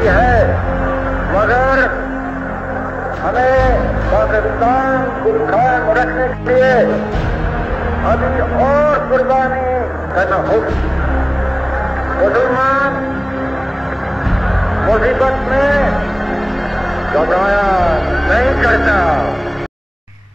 کی ہے، مگر ہمیں پاکستان کو قائم رکھنے کے لیے ابھی اور قربانی کرنا ہوگی۔ مسلمان مصیبت میں گھبرایا نہیں کرتا۔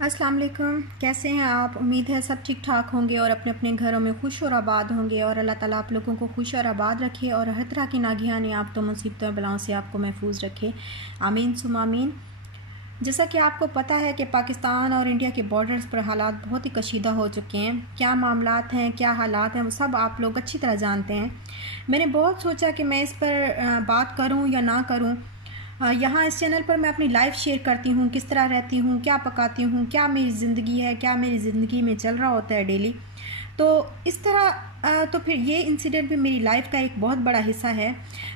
السلام علیکم، کیسے ہیں آپ؟ امید ہے سب ٹھیک ٹھاک ہوں گے اور اپنے اپنے گھروں میں خوش اور آباد ہوں گے، اور اللہ تعالیٰ آپ لوگوں کو خوش اور آباد رکھے اور ہر طرح کی ناگہانی آپ تو مصیبتوں بلاؤں سے آپ کو محفوظ رکھے، آمین ثم آمین۔ جیسا کہ آپ کو پتہ ہے کہ پاکستان اور انڈیا کے بارڈرز پر حالات بہت ہی کشیدہ ہو چکے ہیں، کیا معاملات ہیں، کیا حالات ہیں، وہ سب آپ لوگ اچھی طرح جانتے ہیں۔ میں نے بہت سوچا کہ میں اس پر بات کروں یا نہ کروں۔ یہاں اس چینل پر میں اپنی لائف شیئر کرتی ہوں، کس طرح رہتی ہوں، کیا پکاتی ہوں، کیا میری زندگی ہے، کیا میری زندگی میں چل رہا ہوتا ہے ڈیلی۔ تو اس طرح تو پھر یہ انسیڈنٹ بھی میری لائف کا ایک بہت بڑا حصہ ہے۔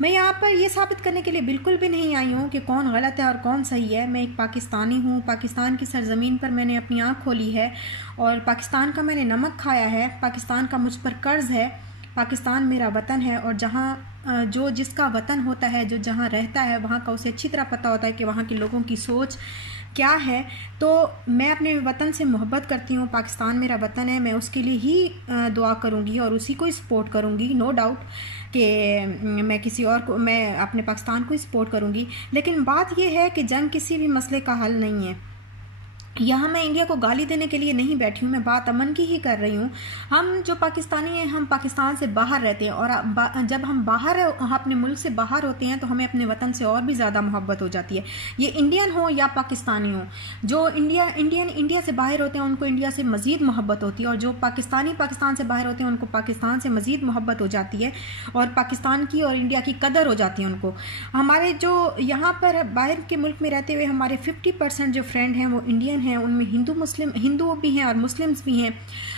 میں یہاں پر یہ ثابت کرنے کے لیے بالکل بھی نہیں آئی ہوں کہ کون غلط ہے اور کون صحیح ہے۔ میں ایک پاکستانی ہوں، پاکستان کی سرزمین پر میں نے اپنی آنکھ کھولی ہے اور پاکستان کا میں نے نمک کھایا ہے، پاکستان کا مجھ پر قرض ہے، پاکستان میرا وطن ہے، اور جہاں جو جس کا وطن ہوتا ہے، جو جہاں رہتا ہے، وہاں کا اسے اچھی طرح پتہ ہوتا ہے کہ وہاں کے لوگوں کی سوچ کیا ہے۔ تو میں اپنے وطن سے محبت کرتی ہوں، پاکستان میرا وطن ہے، میں اس کے لیے ہی دعا کروں گی اور اسی کو ہی سپورٹ کروں گی، نو ڈاؤٹ کہ میں کسی اور کو، میں اپنے پاکستان کو ہی سپورٹ کروں گی۔ لیکن بات یہ ہے کہ جنگ کسی بھی مسئلے کا حل نہیں ہے۔ یہاں میں انڈیا کو گالی دینے کے لیے نہیں بیٹھی ہوں، میں بات امن کی ہی کر رہی ہوں۔ ہم جو پاکستانی ہیں، ہم پاکستان سے باہر رہتے ہیں، اور جب ہم باہر اپنے ملک سے باہر ہوتے ہیں تو ہمیں اپنے وطن سے اور بھی زیادہ محبت ہو جاتی ہے۔ یہ انڈین ہو یا پاکستانی ہو، جو انڈیا سے باہر ہوتے ہیں ان کو انڈیا سے مزید محبت ہوتی ہے، اور جو پاکستانی پاکستان سے باہر ہوتے ہیں ان کو پاکستان سے مزید محبت ہو جاتی ہے، اور پاکستان کی اور انڈیا کی قدر ہو جاتی ہے ان کو۔ ہمارے جو یہاں پر باہر کے ملک میں رہتے ہوئے ہمارے 50% جو فرینڈ ہیں وہ انڈین ہیں، ان میں ہندو بھی ہیں اور مسلمز بھی ہیں۔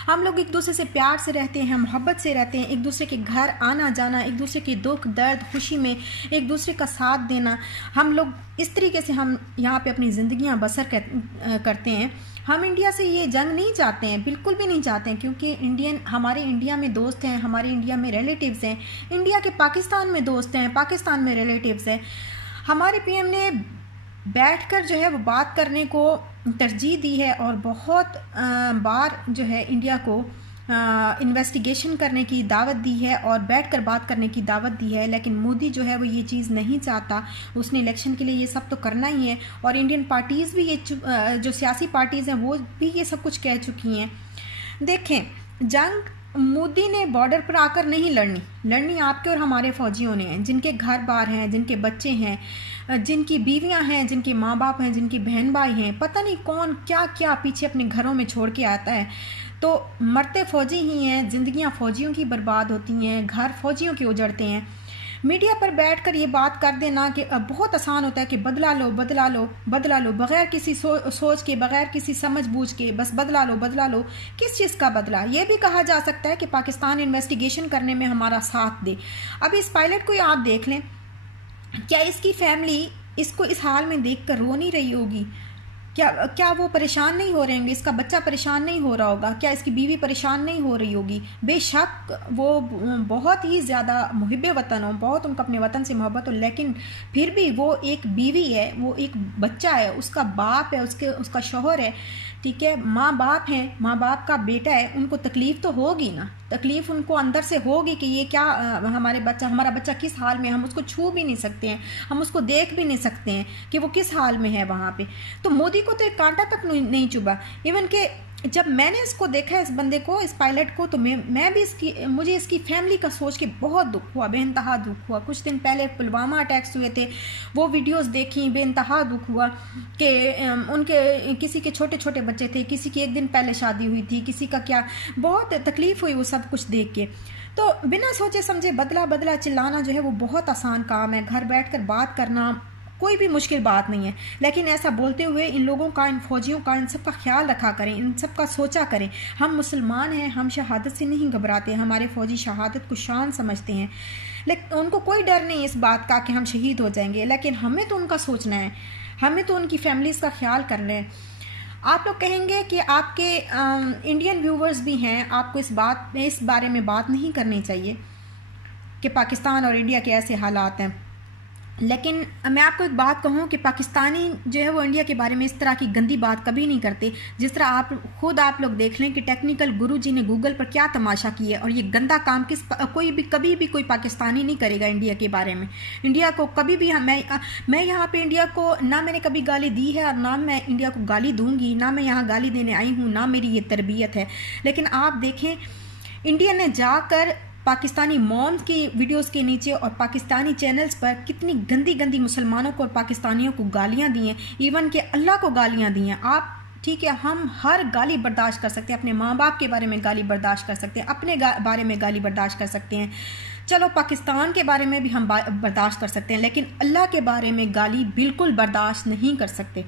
ہم لوگ ایک دوسرے سے پیار سے رہتے ہیں، محبت سے رہتے ہیں، ایک دوسرے کے گھر آنا جانا، ایک دوسرے کے دکھ درد خوشی میں ایک دوسرے کا ساتھ دینا، ہم لوگ اس طریقے سے ہم یہاں پہ اپنی زندگیاں بسر کرتے ہیں۔ ہم انڈیا سے یہ جنگ نہیں چاہتے ہیں، بالکل بھی نہیں چاہتے ہیں، کیونکہ ہمارے انڈیا میں دوست ہیں، ہمارے انڈیا میں ریلیٹیوز ہیں، انڈیا کے پاکستان میں دوست ہیں، پاکستان میں ریلیٹیوز ہیں۔ ہمارے پی ایم نے بیٹھ کر جو ہے وہ بات کرنے کو ترجیح دی ہے، اور بہت بار جو ہے انڈیا کو انویسٹیگیشن کرنے کی دعوت دی ہے اور بیٹھ کر بات کرنے کی دعوت دی ہے، لیکن مودی جو ہے وہ یہ چیز نہیں چاہتا۔ اس نے الیکشن کے لیے یہ سب تو کرنا ہی ہے، اور انڈین پارٹیز بھی جو سیاسی پارٹیز ہیں وہ بھی یہ سب کچھ کہہ چکی ہیں۔ دیکھیں، جنگ مودی نے بارڈر پر آ کر نہیں لڑنی آپ کے اور ہمارے فوجیوں نے ہیں، جن کے گھر بار ہیں، جن کے بچے ہیں، جن کی بیویاں ہیں، جن کے ماں باپ ہیں، جن کی بہن بھائی ہیں، پتہ نہیں کون کیا کیا پیچھے اپنے گھروں میں چھوڑ کے آتا ہے۔ تو مرتے فوجی ہی ہیں، زندگیاں فوجیوں کی برباد ہوتی ہیں، گھر فوجیوں کے اجڑتے ہیں۔ میڈیا پر بیٹھ کر یہ بات کر دینا کہ بہت آسان ہوتا ہے کہ بدلا لو بدلا لو بدلا لو، بغیر کسی سوچ کے، بغیر کسی سمجھ بوجھ کے، بس بدلا لو بدلا لو۔ کس چیز کا بدلا؟ یہ بھی کہا جا سکتا ہے کہ پاکستان انویسٹیگیشن کرنے میں ہمارا ساتھ دے۔ اب اس پائلٹ کو ہی آپ دیکھ لیں، کیا اس کی فیملی اس کو اس حال میں دیکھ کر رو نہیں رہی ہوگی؟ کیا وہ پریشان نہیں ہو رہے ہوں گے؟ اس کا بچہ پریشان نہیں ہو رہا ہوگا؟ کیا اس کی بیوی پریشان نہیں ہو رہی ہوگی؟ بے شک وہ بہت ہی زیادہ محب وطن ہو، بہت ان کو اپنے وطن سے محبت ہو، لیکن پھر بھی وہ ایک بیوی ہے، وہ ایک بچہ ہے، اس کا باپ ہے، اس کا شوہر ہے، ٹھیک ہے، ماں باپ ہیں، ماں باپ کا بیٹا ہے، ان کو تکلیف تو ہوگی نا، تکلیف ان کو اندر سے ہوگی کہ یہ کیا ہمارا بچہ کس حال میں، ہم اس کو چھو بھی نہیں سکتے ہیں، ہم اس کو دیکھ بھی نہیں سکتے ہیں کہ وہ کس حال میں ہے وہاں پہ۔ تو مودی کو تو ایک کانٹا تک نہیں چبھا، ایون کہ جب میں نے اس کو دیکھا، اس بندے کو، اس پائلٹ کو، تو میں بھی مجھے اس کی فیملی کا سوچ کے بہت دکھ ہوا، بے انتہا دکھ ہوا۔ کچھ دن پہلے پلوامہ اٹیکس ہوئے تھے، وہ ویڈیوز دیکھیں، بے انتہا دکھ ہوا کہ ان کے کسی کے چھوٹے چھوٹے بچے تھے، کسی کی ایک دن پہلے شادی ہوئی تھی، کسی کا کیا، بہت تکلیف ہوئی وہ سب کچھ دیکھ کے۔ تو بنا سوچے سمجھے بدلا چلانا جو ہے وہ بہت آسان کام ہے، گھر بیٹھ کر بات کرنا کوئی بھی مشکل بات نہیں ہے، لیکن ایسا بولتے ہوئے ان لوگوں کا، ان فوجیوں کا، ان سب کا خیال رکھا کریں، ان سب کا سوچا کریں۔ ہم مسلمان ہیں، ہم شہادت سے نہیں گھبراتے، ہمارے فوجی شہادت کو شان سمجھتے ہیں، لیکن ان کو کوئی ڈر نہیں اس بات کا کہ ہم شہید ہو جائیں گے، لیکن ہمیں تو ان کا سوچنا ہے، ہمیں تو ان کی فیملیز کا خیال کرنا ہے۔ آپ لوگ کہیں گے کہ آپ کے انڈین ویورز بھی ہیں، آپ کو اس بارے میں بات نہیں کرنی چاہیے کہ پاکستان اور انڈیا کے ایسے حالات ہیں۔ لیکن میں آپ کو ایک بات کہوں کہ پاکستانی جو ہے وہ انڈیا کے بارے میں اس طرح کی گندی بات کبھی نہیں کرتے. جس طرح آپ لوگ دیکھ لیں کہ ٹیکنیکل گرو جی نے گوگل پر کیا تماشا کیا ہے، اور یہ گندا کام کبھی بھی کوئی پاکستانی نہیں کرے گا انڈیا کے بارے میں. انڈیا کو کبھی بھی میں یہاں پہ انڈیا کو نہ میں نے کبھی گالی دی ہے، اور نہ میں انڈیا کو گالی دوں گی، نہ میں یہاں گالی دینے آئی ہوں، نہ میری یہ تربیت ہے. لیکن آپ دیکھیں انڈیا نے جا کر پاکستانی مومز کی ویڈیوز کے نیچے اور پاکستانی چینلز پر کتنی گندی مسلمانوں کو اور پاکستانیوں کو گالیاں دی ہیں، ایون کہ اللہ کو گالیاں دی ہیں. آپ ٹھیک ہے، ہم ہر گالی برداشت کر سکتے ہیں، اپنے ماں باپ کے بارے میں گالی برداشت کر سکتے ہیں، اپنے بارے میں گالی برداشت کر سکتے ہیں، چلو پاکستان کے بارے میں بھی ہم برداشت کر سکتے ہیں، لیکن اللہ کے بارے میں گالی بالکل برداشت نہیں کر سکتے.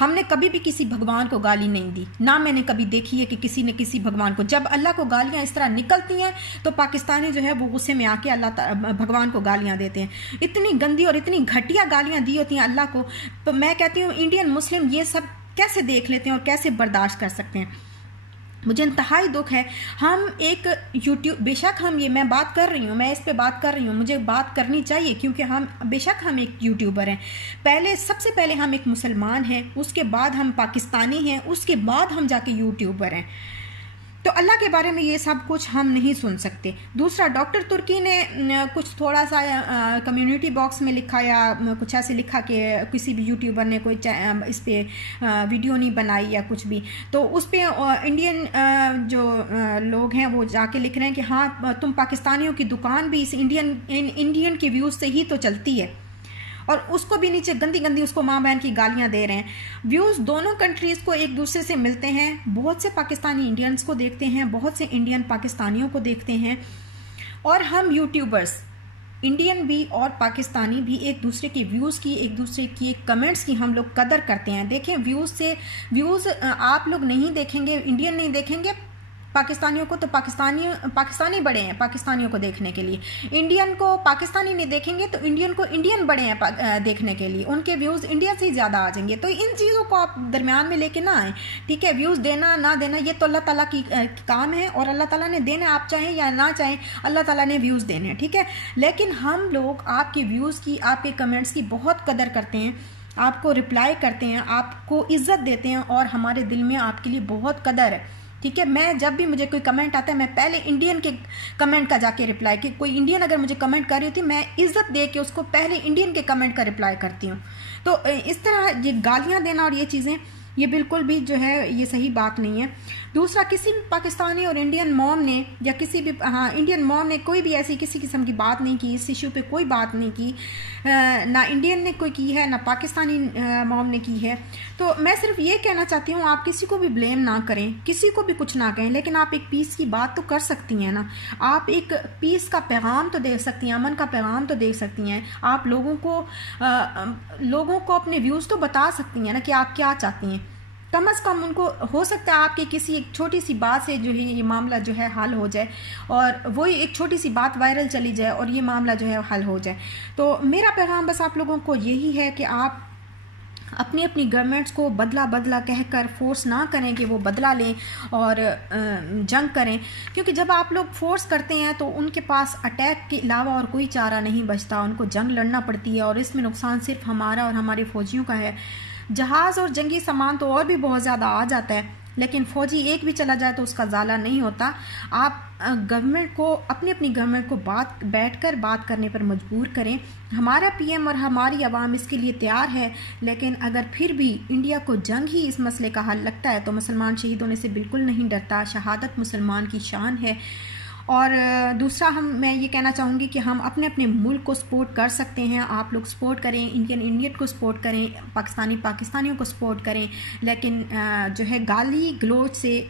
ہم نے کبھی بھی کسی بھگوان کو گالی نہیں دی، نہ میں نے کبھی دیکھی ہے کہ کسی نے کسی بھگوان کو. جب اللہ کو گالیاں اس طرح نکلتی ہیں تو پاکستانی جو ہے وہ غصے میں آ کے بھگوان کو گالیاں دیتے ہیں. اتنی گندی اور اتنی گھٹیا گالیاں دی ہوتی ہیں اللہ کو. میں کہتی ہوں انڈین مسلم یہ سب کیسے دیکھ لیتے ہیں اور کیسے برداشت کر سکتے ہیں. مجھے انتہائی دکھ ہے. ہم ایک یوٹیوب، بے شک میں بات کر رہی ہوں، میں اس پہ بات کر رہی ہوں، مجھے بات کرنی چاہیے کیونکہ بے شک ہم ایک یوٹیوبر ہیں. سب سے پہلے ہم ایک مسلمان ہیں، اس کے بعد ہم پاکستانی ہیں، اس کے بعد ہم جا کے یوٹیوبر ہیں. تو اللہ کے بارے میں یہ سب کچھ ہم نہیں سن سکتے. دوسرا، ڈاکٹر ترکی نے کچھ تھوڑا سا کمیونٹی باکس میں لکھا یا کچھ ایسے لکھا کہ کسی بھی یوٹیوبر نے کوئی اس پہ ویڈیو نہیں بنائی یا کچھ بھی، تو اس پہ انڈین جو لوگ ہیں وہ جا کے لکھ رہے ہیں کہ ہاں تم پاکستانیوں کی دکان بھی اس انڈین کے ویوز سے ہی تو چلتی ہے، اور اس کو بھی نیچے گندی اس کو ماں بہن کی گالیاں دے رہے ہیں. ویوز دونوں کنٹریز کو ایک دوسرے سے ملتے ہیں. بہت سے پاکستانی انڈینز کو دیکھتے ہیں، بہت سے انڈین پاکستانیوں کو دیکھتے ہیں، اور ہم یوٹیوبرز انڈین بھی اور پاکستانی بھی ایک دوسرے کے ویوز کی، ایک دوسرے کی کمنٹس کی ہم لوگ قدر کرتے ہیں. دیکھیں ویوز آپ لوگ نہیں دیکھیں گے، انڈین نہیں دیکھیں گے پاکستانیوں کو، تو پاکستانی بڑے ہیں پاکستانیوں کو دیکھنے کے لیے. انڈین کو پاکستانی نہیں دیکھیں گے تو انڈین کو انڈین بڑے ہیں دیکھنے کے لیے، ان کے ویوز انڈیا سے ہی زیادہ آ جائیں گے. تو ان چیزوں کو آپ درمیان میں لے کے نہ آئیں. ٹھیک ہے، ویوز دینا نہ دینا یہ تو اللہ تعالیٰ کی کام ہے، اور اللہ تعالیٰ نے دینا، آپ چاہیں یا نہ چاہیں اللہ تعالیٰ نے ویوز دینے ہیں. ٹھیک ہے، لیکن ہم لوگ آپ کے ویوز کی، آپ کے کمنٹس کی بہت قدر کرتے ہیں، آپ کو رپلائی کرتے ہیں، آپ کو عزت دیتے ہیں، اور ہمارے دل میں آپ کے لیے بہت قدر ہے. ٹھیک ہے، میں جب بھی مجھے کوئی کمنٹ آتا ہے میں پہلے انڈین کے کمنٹ کا جا کے رپلائی، کہ کوئی انڈین اگر مجھے کمنٹ کر رہی ہوتی میں عزت دے کے اس کو پہلے انڈین کے کمنٹ کا رپلائی کرتی ہوں. تو اس طرح یہ گالیاں دینا اور یہ چیزیں یہ بالکل بھی جو ہے یہ صحیح بات نہیں ہے. دوسرا، کسی بھی پاکستانی اور انڈین موم نے یا کسی بھی انڈین موم نے کوئی بھی ایسی کسی قسم کی بات نہیں کی، اس ایشو پہ کوئی بات نہیں کی، نہ انڈین نے کوئی کی ہے نہ پاکستانی موم نے کی ہے. تو میں صرف یہ کہنا چاہتی ہوں آپ کسی کو بھی بلیم نہ کریں، کسی کو بھی کچھ نہ کہیں، لیکن آپ ایک پیس کی بات تو کر سکتی ہیں نا. آپ ایک پیس کا پیغام تو دے سکتی ہیں، امن کا پیغام تو دے سکتی ہیں. آپ لوگوں کو اپنے ویوز تو بتا سکتی ہیں نا کہ آپ کیا چاہتی ہیں. کم از کم ان کو ہو سکتا ہے آپ کی کسی ایک چھوٹی سی بات سے جو ہے یہ معاملہ جو ہے حل ہو جائے، اور وہی ایک چھوٹی سی بات وائرل چلی جائے اور یہ معاملہ جو ہے حل ہو جائے. تو میرا پیغام بس آپ لوگوں کو یہی ہے کہ آپ اپنی گورنمنٹس کو بدلہ کہہ کر فورس نہ کریں کہ وہ بدلہ لیں اور جنگ کریں، کیونکہ جب آپ لوگ فورس کرتے ہیں تو ان کے پاس اٹیک کے علاوہ اور کوئی چارہ نہیں بچتا، ان کو جنگ لڑنا پڑتی ہے، اور اس میں نقصان صرف ہمارا اور ہمارے فوجیوں کا ہے. جہاز اور جنگی سامان تو اور بھی بہت زیادہ آ جاتا ہے، لیکن فوجی ایک بھی چلا جائے تو اس کا زالہ نہیں ہوتا. آپ گورنمنٹ کو اپنی گورنمنٹ کو بیٹھ کر بات کرنے پر مجبور کریں. ہمارا پی ایم اور ہماری عوام اس کے لیے تیار ہے، لیکن اگر پھر بھی انڈیا کو جنگ ہی اس مسئلے کا حل لگتا ہے تو مسلمان شہید ہونے سے بالکل نہیں ڈرتا. شہادت مسلمان کی شان ہے. اور دوسرا میں یہ کہنا چاہوں گی کہ ہم اپنے ملک کو سپورٹ کر سکتے ہیں. آپ لوگ سپورٹ کریں، انڈین کو سپورٹ کریں، پاکستانیوں کو سپورٹ کریں، لیکن جو ہے گالی گلوچ سے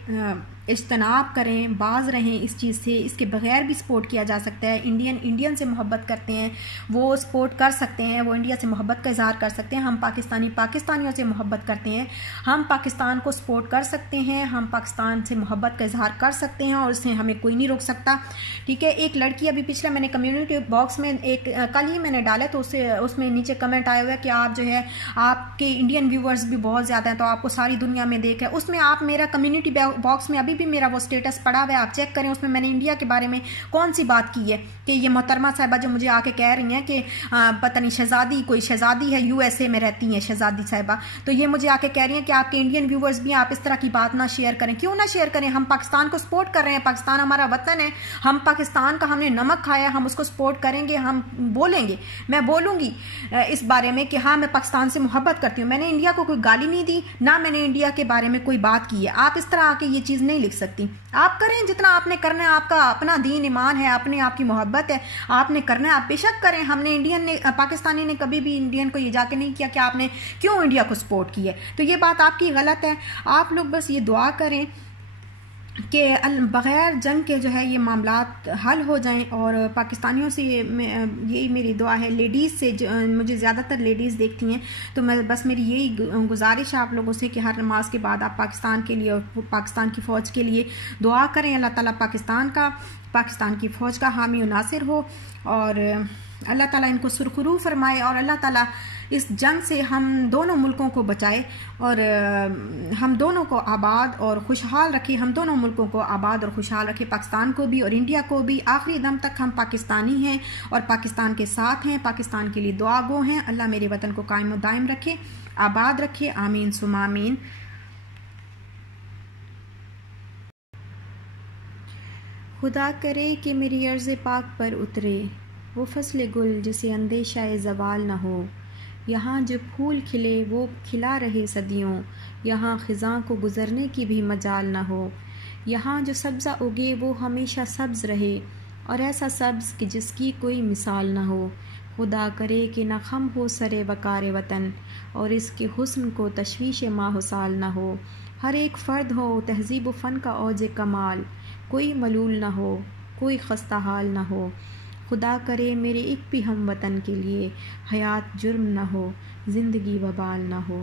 اجتناب کریں، باز رہیں اس چیز سے. اس کے بغیر بھی سپورٹ کیا جا سکتا ہے. انڈین سے محبت کرتے ہیں وہ سپورٹ کر سکتے ہیں، وہ انڈیا سے محبت کا اظہار کر سکتے ہیں. ہم پاکستانیوں سے محبت کرتے ہیں، ہم پاکستان کو سپورٹ کر سکتے ہیں، ہم پاکستان سے محبت کا اظہار کر سکتے ہیں، اور اس سے ہمیں کوئی نہیں روک سکتا. ٹھیک ہے، ایک لڑکی ابھی پچھلا میں نے کمیونٹی باکس میں کل ہی میں نے ڈالا تو اس میں نیچے کمنٹ آیا ہوا ہے کہ آپ جو ہے آپ کے انڈین ویورز بھی بہت زیادہ ہیں تو آپ کو ساری دنیا میں دیکھ ہے. اس میں آپ میرا کمیونٹی باکس میں ابھی ابھی بھی میرا وہ سٹیٹس پڑا ہوا ہے، آپ چیک کریں، اس میں میں نے انڈیا کے بارے میں کون سی بات کی ہے کہ یہ محترمہ صاحبہ جو مجھے آ کے کہہ رہی ہیں کہ پتہ نہیں شہزادی، کوئی شہزادی ہے USA میں رہتی ہیں شہزادی صاحبہ، تو یہ مجھے آ کے کہہ رہی ہیں کہ آپ کے انڈین ویورز بھی آپ اس طرح کی بات نہ شیئر کریں۔ کیوں نہ شیئر کریں؟ ہم پاکستان کو سپورٹ کر رہے ہیں، پاکستان ہمارا وطن ہے، ہم پاکستان کا ہم نے نمک کھایا ہے، ہم اس کو سپورٹ کریں گے، ہم بولیں گے، میں بولوں گی اس بارے میں کہ ہاں میں پاکستان سے محبت کرتی ہوں، میں نے انڈیا کو کوئی گالی نہیں دی، نہ میں نے انڈیا کے بارے میں کوئی بات کی ہے۔ آپ اس طرح آ کے یہ چیز نہیں لکھ سکتی، آپ کریں جتنا آپ نے کرنا ہے، آپ کا اپنا دین ایمان ہے، اپنے آپ کی محبت ہے، آپ نے کرنا ہے، آپ بے شک کریں۔ ہم نے پاکستانی نے کبھی بھی انڈین کو یہ جا کے نہیں کیا کہ آپ نے کیوں انڈیا کو سپورٹ کی ہے، تو یہ بات آپ کی غلط ہے۔ آپ لوگ بس یہ دعا کریں کہ بغیر جنگ کے جو ہے یہ معاملات حل ہو جائیں، اور پاکستانیوں سے یہی میری دعا ہے، لیڈیز سے، مجھے زیادہ تر لیڈیز دیکھتی ہیں، تو میں بس میری یہی گزارش ہے آپ لوگوں سے کہ ہر نماز کے بعد آپ پاکستان کے لیے اور پاکستان کی فوج کے لیے دعا کریں، اللہ تعالیٰ پاکستان کی فوج کا حامی و ناصر ہو، اور اللہ تعالیٰ ان کو سرخرو فرمائے، اور اللہ تعالیٰ اس جنگ سے ہم دونوں ملکوں کو بچائے، اور ہم دونوں کو آباد اور خوشحال رکھے، ہم دونوں ملکوں کو آباد اور خوشحال رکھے، پاکستان کو بھی اور انڈیا کو بھی۔ آخری دم تک ہم پاکستانی ہیں اور پاکستان کے ساتھ ہیں، پاکستان کے لیے دعا گو ہیں۔ اللہ میرے وطن کو قائم و دائم رکھے، آباد رکھے، آمین ثم آمین۔ خدا کرے کہ میری عرض پاک پر اترے وہ فصل گل جسے اندیشہ زوال نہ ہو، یہاں جو پھول کھلے وہ کھلا رہے صدیوں، یہاں خزاں کو گزرنے کی بھی مجال نہ ہو، یہاں جو سبزہ اگے وہ ہمیشہ سبز رہے، اور ایسا سبز کہ جس کی کوئی مثال نہ ہو۔ خدا کرے کہ نہ خم ہو سر وقار وطن، اور اس کے حسن کو تشویش ماہ و سال نہ ہو، ہر ایک فرد ہو تہذیب و فن کا اوج کمال، کوئی ملول نہ ہو، کوئی خستہ حال نہ ہو۔ خدا کرے میرے ایک بھی ہم وطن کے لیے حیات جرم نہ ہو، زندگی وبال نہ ہو۔